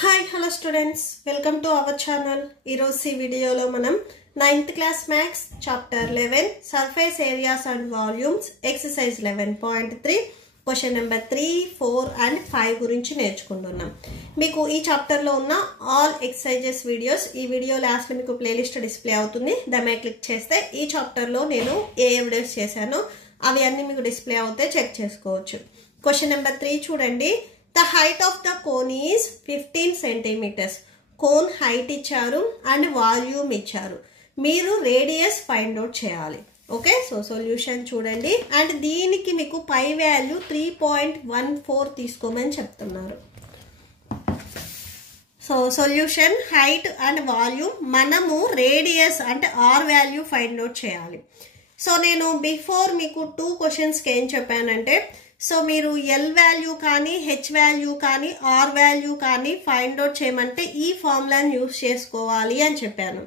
Hi, hello students. Welcome to our channel. Ee video lo manam 9th class maths chapter 11 surface areas and volumes exercise 11.3 question number 3, 4 and 5 గురించి నేర్చుకుంటున్నాం. మీకు ఈ chapter లో ఉన్న all exercises videos ఈ video last లో మీకు playlist display అవుతుంది. దాని మీద క్లిక్ చేస్తే ఈ చాప్టర్ లో నేను ఏ వీడియోస్ చేశానో అవి అన్ని మీకు డిస్ప్లే అవుతాయి, చెక్ చేసుకోవచ్చు. క్వశ్చన్ నెంబర్ 3 చూడండి. The height of the cone is 15 centimeters. Cone height ఇచ్చారు and volume ఇచ్చారు. మీరు రేడియస్ ఫైండ్ అవుట్ చేయాలి. ఓకే, సో సొల్యూషన్ చూడండి. అండ్ దీనికి మీకు పై వాల్యూ 3.14 తీసుకోమని చెప్తున్నారు. So solution height and volume, మనము రేడియస్ అంటే ఆర్ వాల్యూ ఫైండ్ అవుట్ చేయాలి. సో నేను బిఫోర్ మీకు 2 క్వశ్చన్స్కి ఏం చెప్పానంటే, సో మీరు ఎల్ వాల్యూ కానీ హెచ్ వాల్యూ కానీ ఆర్ వాల్యూ కానీ ఫైండ్ అవుట్ చేయమంటే ఈ ఫార్ములాని యూజ్ చేసుకోవాలి అని చెప్పాను.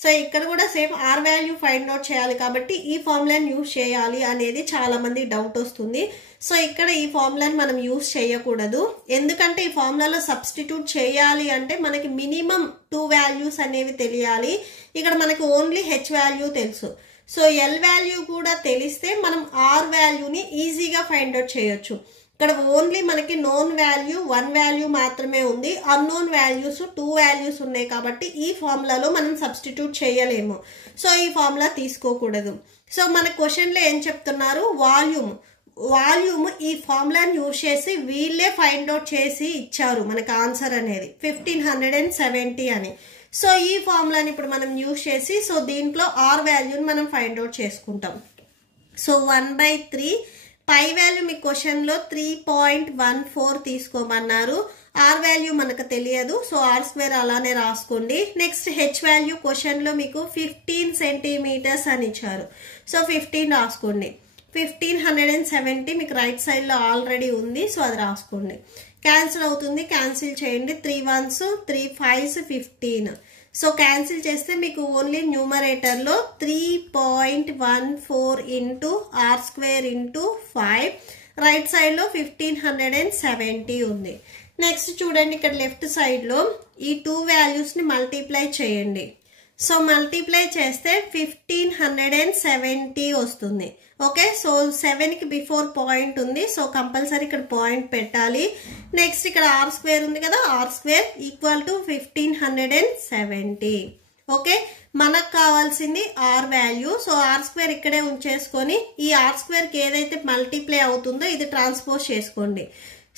సో ఇక్కడ కూడా same r value find out చేయాలి కాబట్టి ఈ ఫార్ములాని యూజ్ చేయాలి అనేది చాలా మంది డౌట్ వస్తుంది. సో ఇక్కడ ఈ ఫార్ములాని మనం యూజ్ చేయకూడదు, ఎందుకంటే ఈ ఫార్ములాలో సబ్స్టిట్యూట్ చేయాలి అంటే మనకి మినిమం 2 వాల్యూస్ అనేవి తెలియాలి. ఇక్కడ మనకి ఓన్లీ హెచ్ వాల్యూ తెలుసు. సో ఎల్ వాల్యూ కూడా తెలిస్తే మనం ఆర్ వాల్యూని ఈజీగా ఫైండ్ అవుట్ చేయొచ్చు. ఇక్కడ ఓన్లీ మనకి నోన్ వాల్యూ 1 వాల్యూ మాత్రమే ఉంది, అన్నోన్ వాల్యూస్ 2 వాల్యూస్ ఉన్నాయి కాబట్టి ఈ ఫార్ములాలో మనం సబ్స్టిట్యూట్ చేయలేము. సో ఈ ఫార్ములా తీసుకోకూడదు. సో మన క్వశ్చన్లో ఏం చెప్తున్నారు, వాల్యూమ్ ఈ ఫార్ములాని యూజ్ చేసి వీళ్ళే ఫైండ్ అవుట్ చేసి ఇచ్చారు మనకు ఆన్సర్ అనేది 1570 అని. సో ఈ ఫార్ములాని ఇప్పుడు మనం యూజ్ చేసి సో దీంట్లో ఆర్ వాల్యూని మనం ఫైండ్ అవుట్ చేసుకుంటాం. సో 1/3 పై వాల్యూ మీ క్వశ్చన్లో 3.14 తీసుకోమన్నారు. ఆర్ వాల్యూ మనకు తెలియదు, సో ఆర్ స్క్వేర్ అలానే రాసుకోండి. నెక్స్ట్ హెచ్ వాల్యూ క్వశ్చన్లో మీకు 15 సెంటీమీటర్స్ అని ఇచ్చారు. సో 15 రాసుకోండి. 1570 మీకు రైట్ సైడ్లో ఆల్రెడీ ఉంది, సో అది రాసుకోండి. క్యాన్సిల్ అవుతుంది, క్యాన్సిల్ చేయండి. 3 1s 3 5s 15. సో క్యాన్సిల్ చేస్తే మీకు ఓన్లీ న్యూమరేటర్లో 3.14 into r square into 5, right సైడ్లో 1570 ఉంది. నెక్స్ట్ చూడండి, ఇక్కడ లెఫ్ట్ సైడ్లో ఈ 2 వాల్యూస్ని మల్టిప్లై చేయండి. సో మల్టిప్లై చేస్తే 1570 వస్తుంది. ఓకే, సో 7కి బిఫోర్ పాయింట్ ఉంది, సో కంపల్సరీ ఇక్కడ పాయింట్ పెట్టాలి. నెక్స్ట్ ఇక్కడ ఆర్ స్క్వేర్ ఉంది కదా, r square equal to 1570. Okay, మనకు కావాల్సింది r value. So r square ఇక్కడే ఉంచేసుకొని ఈ ఆర్ స్క్వేర్కి ఏదైతే మల్టిప్లై అవుతుందో ఇది ట్రాన్స్పోజ్ చేసుకోండి.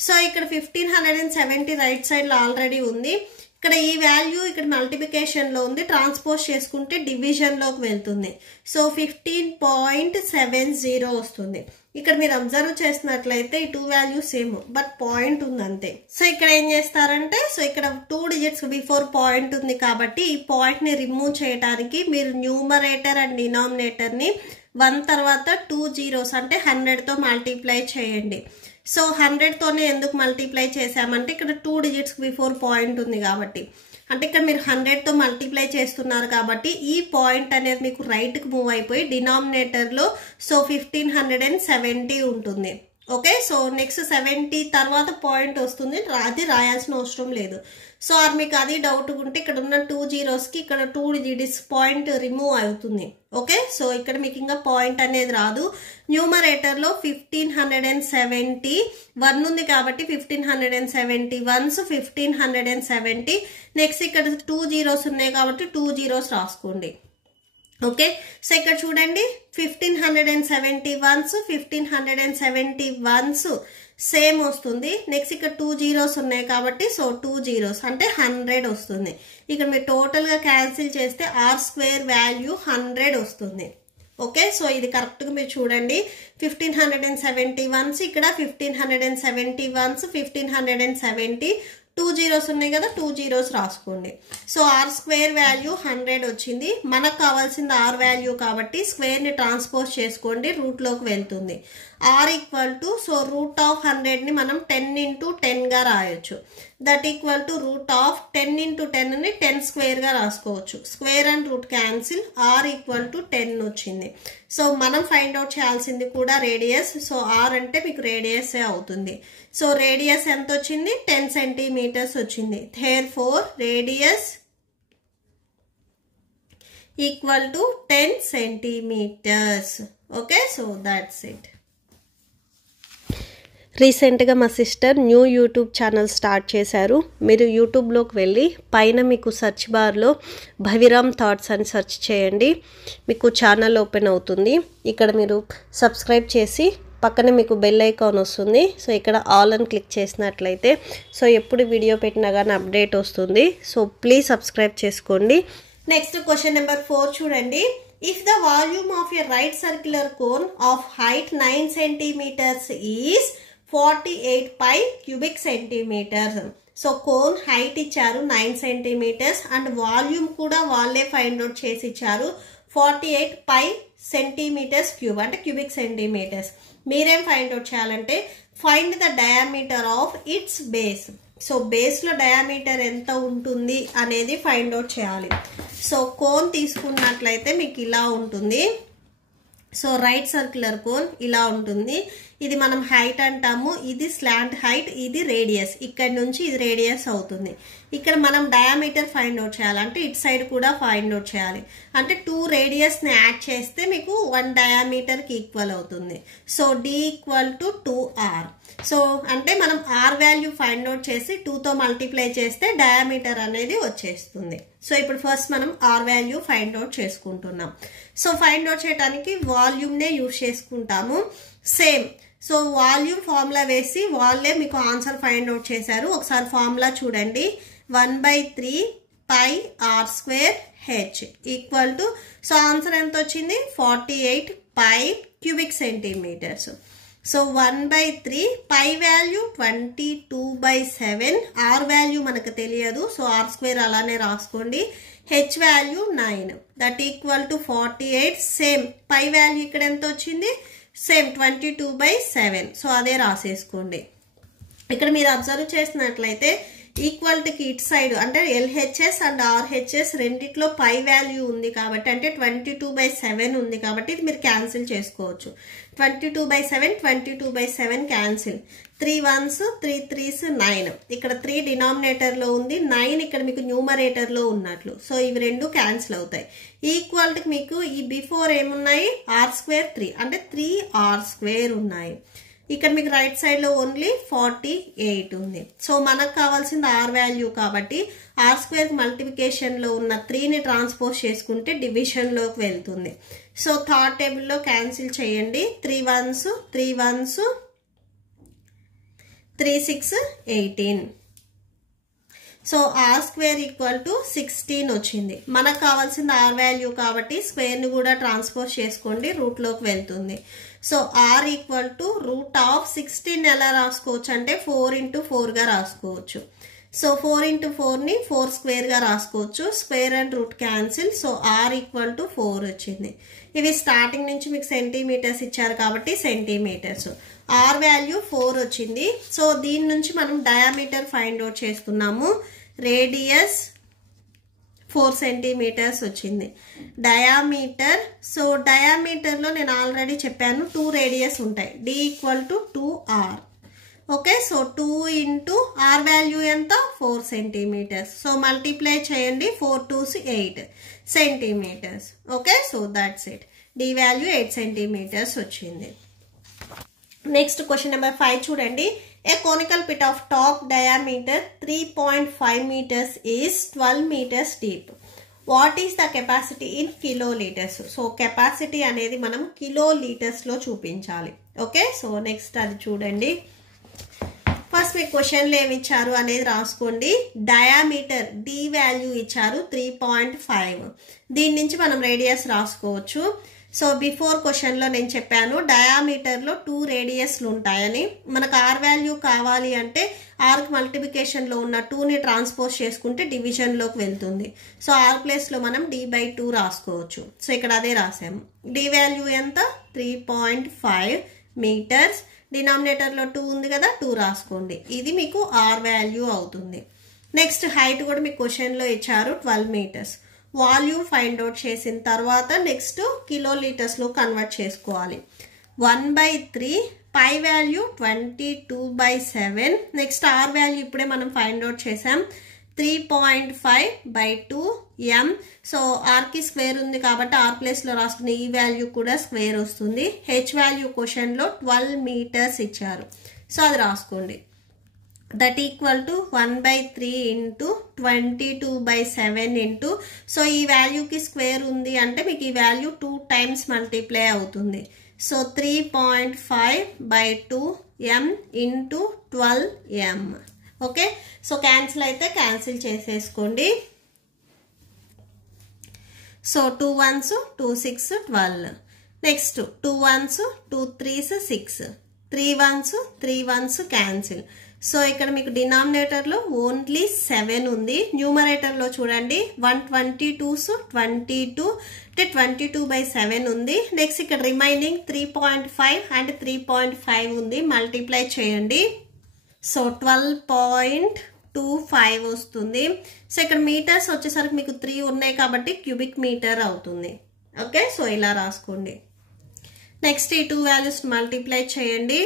సో ఇక్కడ 1570 రైట్ సైడ్లో ఆల్రెడీ ఉంది. ఇక్కడ ఈ వాల్యూ ఇక్కడ మల్టిప్లికేషన్ లో ఉంది, ట్రాన్స్పోజ్ చేసుకుంటే డివిజన్ లోకి వెళ్తుంది. సో 15.70 వస్తుంది. ఇక్కడ మీరు అబ్జర్వ్ చేసినట్లయితే ఈ 2 వాల్యూస్ సేమ్, బట్ పాయింట్ ఉంది అంతే. సో ఇక్కడ ఏం చేస్తారంటే, సో ఇక్కడ 2 డిజిట్స్ బిఫోర్ పాయింట్ ఉంది కాబట్టి ఈ పాయింట్ ని రిమూవ్ చేయడానికి మీరు న్యూమరేటర్ అండ్ డినామినేటర్ ని 1 తర్వాత 2 zeros అంటే 100తో మల్టిప్లై చేయండి. సో 100తోనే ఎందుకు మల్టిప్లై చేసామంటే ఇక్కడ 2 డిజిట్స్ బిఫోర్ పాయింట్ ఉంది కాబట్టి, అంటే ఇక్కడ మీరు 100తో మల్టిప్లై చేస్తున్నారు కాబట్టి ఈ పాయింట్ అనేది మీకు రైట్కి మూవ్ అయిపోయి డినామినేటర్లో సో 1570 ఉంటుంది. ఓకే, సో నెక్స్ట్ 70 తర్వాత పాయింట్ వస్తుంది, అది రాయాల్సిన అవసరం లేదు. సో మీకు అది డౌట్ ఉంటే ఇక్కడ ఉన్న 2 zeros ఇక్కడ 2 డిజిట్స్ పాయింట్ రిమూవ్ అవుతుంది. ఓకే, సో ఇక్కడ మీకు ఇంకా పాయింట్ అనేది రాదు. న్యూమరేటర్లో 1570 1 ఉంది కాబట్టి 1570 1s 1570. నెక్స్ట్ ఇక్కడ 2 zeros ఉన్నాయి కాబట్టి 2 zeros రాసుకోండి. ఓకే, సో ఇక్కడ చూడండి 1570 1s 1570 1s సేమ్ వస్తుంది. నెక్స్ట్ ఇక్కడ 2 zeros ఉన్నాయి కాబట్టి సో 2 zeros అంటే 100 వస్తుంది. ఇక్కడ మీరు టోటల్గా క్యాన్సిల్ చేస్తే ఆర్ స్క్వేర్ వాల్యూ 100 వస్తుంది. ఓకే, సో ఇది కరెక్ట్గా మీరు చూడండి. 1570 1s ఇక్కడ 1570 1s 1570 2 zeros ఉన్నాయి కదా, 2 zeros రాసుకోండి. సో ఆర్ స్క్వేర్ వాల్యూ 100 వచ్చింది. మనకు కావాల్సింది ఆర్ వాల్యూ కాబట్టి స్క్వేర్ని ట్రాన్స్పోజ్ చేసుకోండి, రూట్లోకి వెళ్తుంది. R equal to so root of 100ని మనం 10 into 10గా రాయొచ్చు. That equal to root of 10 into 10ని 10 స్క్వేర్గా రాసుకోవచ్చు. Square and root cancel, R equal to 10 వచ్చింది. సో మనం ఫైండ్ అవుట్ చేయాల్సింది కూడా రేడియస్. సో ఆర్ అంటే మీకు రేడియసే అవుతుంది. సో రేడియస్ ఎంత వచ్చింది? 10 సెంటీమీటర్స్ వచ్చింది. Therefore radius equal to 10 centimeters. Okay, so that's it. రీసెంట్గా మా sister new YouTube channel start చేశారు. మీరు యూట్యూబ్లోకి వెళ్ళి పైన మీకు సెర్చ్ బార్లో భవిరామ్ థాట్స్ అని సెర్చ్ చేయండి, మీకు ఛానల్ ఓపెన్ అవుతుంది. ఇక్కడ మీరు సబ్స్క్రైబ్ చేసి పక్కనే మీకు బెల్ ఐకాన్ వస్తుంది. సో ఇక్కడ ఆల్ అని క్లిక్ చేసినట్లయితే సో ఎప్పుడు వీడియో పెట్టినా కానీ అప్డేట్ వస్తుంది. సో ప్లీజ్ సబ్స్క్రైబ్ చేసుకోండి. నెక్స్ట్ క్వశ్చన్ నెంబర్ 4 చూడండి. If the volume of a right circular cone of height 9 centimeters is 48 pi cubic centimeters. So cone height ఇచ్చారు 9 centimeters అండ్ వాల్యూమ్ కూడా వాళ్ళే ఫైండ్ అవుట్ చేసి ఇచ్చారు 48 pi centimeters క్యూబ్ అంటే cubic centimetres. మీరేం find out చేయాలంటే find the diameter of its base. So బేస్లో diameter ఎంత ఉంటుంది అనేది ఫైండ్ అవుట్ చేయాలి. సో కోన్ తీసుకున్నట్లయితే మీకు ఇలా ఉంటుంది. సో రైట్ సర్క్యులర్ కోన్ ఇలా ఉంటుంది. ఇది మనం హైట్ అంటాము, ఇది స్లాంట్ హైట్, ఇది రేడియస్. ఇక్కడ నుంచి ఇది రేడియస్ అవుతుంది. ఇక్కడ మనం డయామీటర్ ఫైండ్ అవుట్ చేయాలి, అంటే ఇటు సైడ్ కూడా ఫైండ్ అవుట్ చేయాలి. అంటే 2 రేడియస్ని యాడ్ చేస్తే మీకు 1 డయామీటర్కి ఈక్వల్ అవుతుంది. So d equal to 2r. So అంటే మనం ఆర్ వాల్యూ ఫైండ్ అవుట్ చేసి 2తో మల్టిప్లై చేస్తే డయామీటర్ అనేది వచ్చేస్తుంది. సో ఇప్పుడు ఫస్ట్ మనం ఆర్ వాల్యూ ఫైండ్ అవుట్ చేసుకుంటున్నాం. సో ఫైండ్ అవుట్ చేయడానికి వాల్యూమ్నే యూజ్ చేసుకుంటాము. సేమ్ సో వాల్యూమ్ ఫార్ములా వేసి వాళ్ళే మీకు ఆన్సర్ ఫైండ్ అవుట్ చేశారు. ఒకసారి ఫార్ములా చూడండి. 1/3 pi r² h equal to so answer ఎంత వచ్చింది? 48 pi cubic centimetres. So 1/3 pi value 22/7, r value మనకు తెలియదు. సో r² అలానే రాసుకోండి. H value 9 that equal to 48. Same pi value ఇక్కడ ఎంత వచ్చింది? సేమ్ 22/7. సో అదే రాసేసుకోండి. ఇక్కడ మీరు అబ్జర్వ్ చేసినట్లయితే ఈక్వల్టీకి ఇటు సైడ్ అంటే ఎల్హెచ్ఎస్ అండ్ ఆర్హెచ్ఎస్ రెండిట్లో పై వాల్యూ ఉంది కాబట్టి అంటే 22/7 ఉంది కాబట్టి ఇది మీరు క్యాన్సిల్ చేసుకోవచ్చు. 22/7 22/7 క్యాన్సిల్. 3 1s 3 3s 9. ఇక్కడ 3 డినామినేటర్లో ఉంది, 9 ఇక్కడ మీకు న్యూమరేటర్లో ఉన్నట్లు. సో ఇవి రెండు క్యాన్సిల్ అవుతాయి. ఈక్వల్టీకి మీకు ఈ బిఫోర్ ఏమున్నాయి? r² 3 అంటే 3r² ఉన్నాయి. ఇక్కడ మీకు రైట్ సైడ్ లో ఓన్లీ 48 ఉంది. సో మనకు కావాల్సింది ఆర్ వాల్యూ కాబట్టి r² మల్టిప్లికేషన్ లో ఉన్న 3ని ట్రాన్స్పోజ్ చేసుకుంటే డివిజన్ లోకి వెళ్తుంది. సో థర్డ్ టేబుల్ లో క్యాన్సిల్ చేయండి. 3 1s 3 1s 3 6 18. So r² equal to 16 వచ్చింది. మనకు కావాల్సింది ఆర్ వాల్యూ కాబట్టి స్క్వేర్ ని కూడా ట్రాన్స్పోజ్ చేసుకోండి, రూట్ లోకి వెళ్తుంది. So r equal to root of 16 ఎలా రాసుకోవచ్చు అంటే 4 into 4గా రాసుకోవచ్చు. సో 4 into 4ని 4 స్క్వేర్గా రాసుకోవచ్చు. Square and root cancel. So r equal to 4 వచ్చింది. ఇవి స్టార్టింగ్ నుంచి మీకు సెంటీమీటర్స్ ఇచ్చారు కాబట్టి సెంటీమీటర్స్. ఆర్ వాల్యూ 4 వచ్చింది. సో దీని నుంచి మనం డయామీటర్ ఫైండ్ అవుట్ చేస్తున్నాము. రేడియస్ 4 సెంటీమీటర్స్ వచ్చింది. డయామీటర్ సో డయామీటర్లో నేను ఆల్రెడీ చెప్పాను 2 రేడియస్ ఉంటాయి. D equal to 2r. Okay, so 2 into r value ఎంత? 4 సెంటీమీటర్స్. సో మల్టిప్లై చేయండి. 4 2s 8 centimetres. Okay, so that's it. D value 8 centimetres వచ్చింది. నెక్స్ట్ క్వశ్చన్ నెంబర్ 5 చూడండి. A conical pit of top diameter 3.5 meters is 12 meters deep. What is the capacity in kiloliters? So capacity అనేది మనం kilolitres లో చూపించాలి. Okay, so next అది చూడండి. First మీకు క్వశ్చన్లు ఏమి ఇచ్చారు అనేది రాసుకోండి. డయామీటర్ డి వాల్యూ ఇచ్చారు 3.5. దీని నుంచి మనం రేడియస్ రాసుకోవచ్చు. సో బిఫోర్ క్వశ్చన్లో నేను చెప్పాను డయామీటర్లో 2 రేడియస్లు ఉంటాయని. మనకు ఆర్ వాల్యూ కావాలి అంటే ఆర్క్ మల్టిప్లికేషన్లో ఉన్న 2ని ట్రాన్స్పోజ్ చేసుకుంటే డివిజన్లోకి వెళ్తుంది. సో ఆర్ ప్లేస్లో మనం d/2 రాసుకోవచ్చు. సో ఇక్కడ అదే రాసాము. డి వాల్యూ ఎంత? 3.5 మీటర్స్. డినామినేటర్లో 2 ఉంది కదా, 2 రాసుకోండి. ఇది మీకు ఆర్ వాల్యూ అవుతుంది. నెక్స్ట్ హైట్ కూడా మీకు క్వశ్చన్లో ఇచ్చారు 12 మీటర్స్. వాల్యూమ్ ఫైండ్ అవుట్ చేసిన తర్వాత నెక్స్ట్ కిలోలీటర్స్లో కన్వర్ట్ చేసుకోవాలి. 1/3 pi value 22/7. Next r value ఇప్పుడే మనం ఫైండ్ అవుట్ చేసాం 3.5/2 m. సో ఆర్కి స్క్వేర్ ఉంది కాబట్టి ఆర్ ప్లేస్లో రాసుకుని ఈ వాల్యూ కూడా స్క్వేర్ వస్తుంది. హెచ్ వాల్యూ క్వశ్చన్లో 12 మీటర్స్ ఇచ్చారు. సో అది రాసుకోండి. That equal to 1/3 into 22/7 into, so ఈ వాల్యూకి స్క్వేర్ ఉంది అంటే మీకు ఈ వాల్యూ 2 టైమ్స్ మల్టిప్లై అవుతుంది. So 3.5/2 m into 12 m. Okay, so cancel అయితే క్యాన్సిల్ చేసేసుకోండి. So 2 1s 2 6 12. Next 2 1s 2 3s 6. 3 1s 3 1s cancel. So ఇక్కడ మీకు డినామినేటర్లో ఓన్లీ 7 ఉంది. న్యూమరేటర్లో చూడండి 122s 22 అంటే 22/7 ఉంది. నెక్స్ట్ ఇక్కడ రిమైనింగ్ 3.5 అండ్ 3.5 ఉంది. మల్టిప్లై చేయండి. సో 12.25 వస్తుంది. సో ఇక్కడ మీటర్స్ వచ్చేసరికి మీకు 3 ఉన్నాయి కాబట్టి క్యూబిక్ మీటర్ అవుతుంది. ఓకే, సో ఇలా రాసుకోండి. నెక్స్ట్ ఈ 2 వాల్యూస్ మల్టిప్లై చేయండి.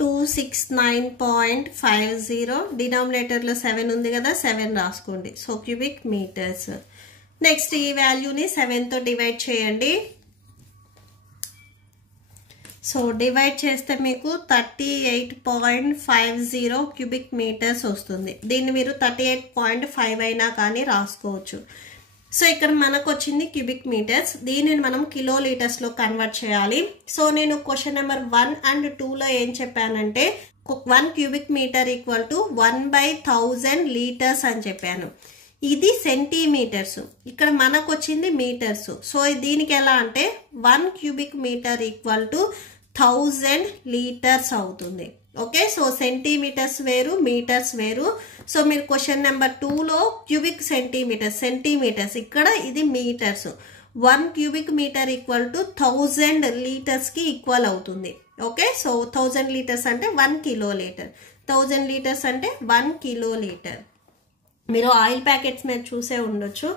269.50. డినామినేటర్లో 7 ఉంది కదా, 7 రాసుకోండి. So cubic metres. నెక్స్ట్ ఈ వాల్యూని 7తో డివైడ్ చేయండి. సో డివైడ్ చేస్తే మీకు 38.50 క్యూబిక్ మీటర్స్ వస్తుంది. దీన్ని మీరు 38.5 అయినా కానీ రాసుకోవచ్చు. సో ఇక్కడ మనకు వచ్చింది క్యూబిక్ మీటర్స్. దీనిని మనం కిలోలీటర్స్లో కన్వర్ట్ చేయాలి. సో నేను క్వశ్చన్ నెంబర్ 1 అండ్ 2లో ఏం చెప్పానంటే 1 cubic metre equal to 1/1000 litres అని చెప్పాను. ఇది సెంటీమీటర్స్, ఇక్కడ మనకు వచ్చింది మీటర్స్. సో దీనికి ఎలా అంటే 1 cubic metre equal to 1000 litres అవుతుంది. ఓకే, సో సెంటీమీటర్స్ వేరు, మీటర్స్ వేరు. సో మీరు క్వశ్చన్ నెంబర్ 2లో క్యూబిక్ సెంటీమీటర్స్, ఇక్కడ ఇది metres. 1 cubic metre equal to 1000 లీటర్స్కి ఈక్వల్ అవుతుంది. ఓకే, సో 1000 లీటర్స్ అంటే 1 కిలోలీటర్, 1000 లీటర్స్ అంటే 1 కిలోలీటర్. మీరు ఆయిల్ ప్యాకెట్స్ మీద చూసే ఉండొచ్చు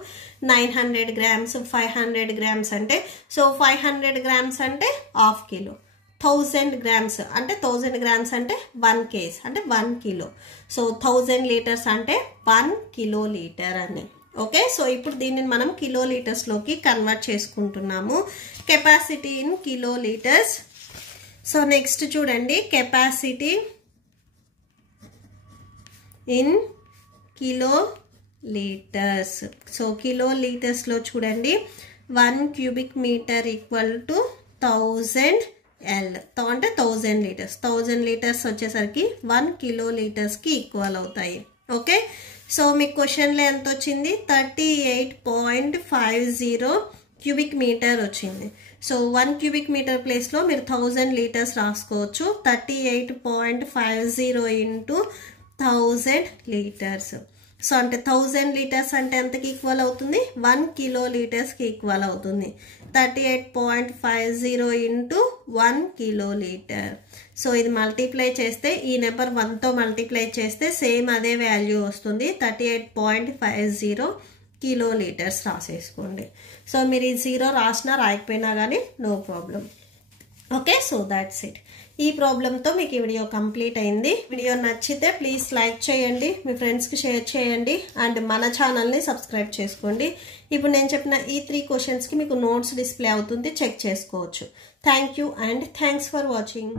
900 grams 500 grams అంటే, సో 500 grams అంటే ½ కిలో, 1000 grams అంటే 1000 grams అంటే 1 kg అంటే 1 కిలో. సో 1000 లీటర్స్ అంటే 1 కిలోలీటర్ అని. ఓకే, సో ఇప్పుడు దీనిని మనం కిలోలీటర్స్లోకి కన్వర్ట్ చేసుకుంటున్నాము. Capacity in kilolitres. So next చూడండి కెపాసిటీ ఇన్ కిలోలీటర్స్. సో కిలోలీటర్స్లో చూడండి 1 cubic metre equal to 1000 L అంటే 1000 లీటర్స్. 1000 లీటర్స్ వచ్చేసరికి 1 కిలోలీటర్స్కి ఈక్వల్ అవుతాయి. ఓకే, సో మీకు క్వశ్చన్లో ఎంత వచ్చింది 38.50 క్యూబిక్ మీటర్ వచ్చింది. సో 1 క్యూబిక్ మీటర్ ప్లేస్లో మీరు 1000 లీటర్స్ రాసుకోవచ్చు. 38.50 ఇంటూ 1000 లీటర్స్. సో అంటే 1000 లీటర్స్ అంటే ఎంతకి ఈక్వల్ అవుతుంది 1 కిలోలీటర్స్కి ఈక్వల్ అవుతుంది. 38.50 ఇంటూ 1 కిలోలీటర్. సో ఇది మల్టిప్లై చేస్తే ఈ నెంబర్ 1తో మల్టిప్లై చేస్తే సేమ్ అదే వాల్యూ వస్తుంది. 38.50 కిలోలీటర్స్ రాసేసుకోండి. సో మీరు ఈ 0 రాసినా రాయకపోయినా కానీ no problem. Okay, so that's it. ఈ ప్రాబ్లంతో మీకు ఈ వీడియో కంప్లీట్ అయింది. వీడియో నచ్చితే ప్లీజ్ లైక్ చేయండి, మీ ఫ్రెండ్స్కి షేర్ చేయండి అండ్ మన ఛానల్ని సబ్స్క్రైబ్ చేసుకోండి. ఇప్పుడు నేను చెప్పిన ఈ 3 క్వశ్చన్స్కి మీకు నోట్స్ డిస్ప్లే అవుతుంది, చెక్ చేసుకోవచ్చు. Thank you and thanks for watching.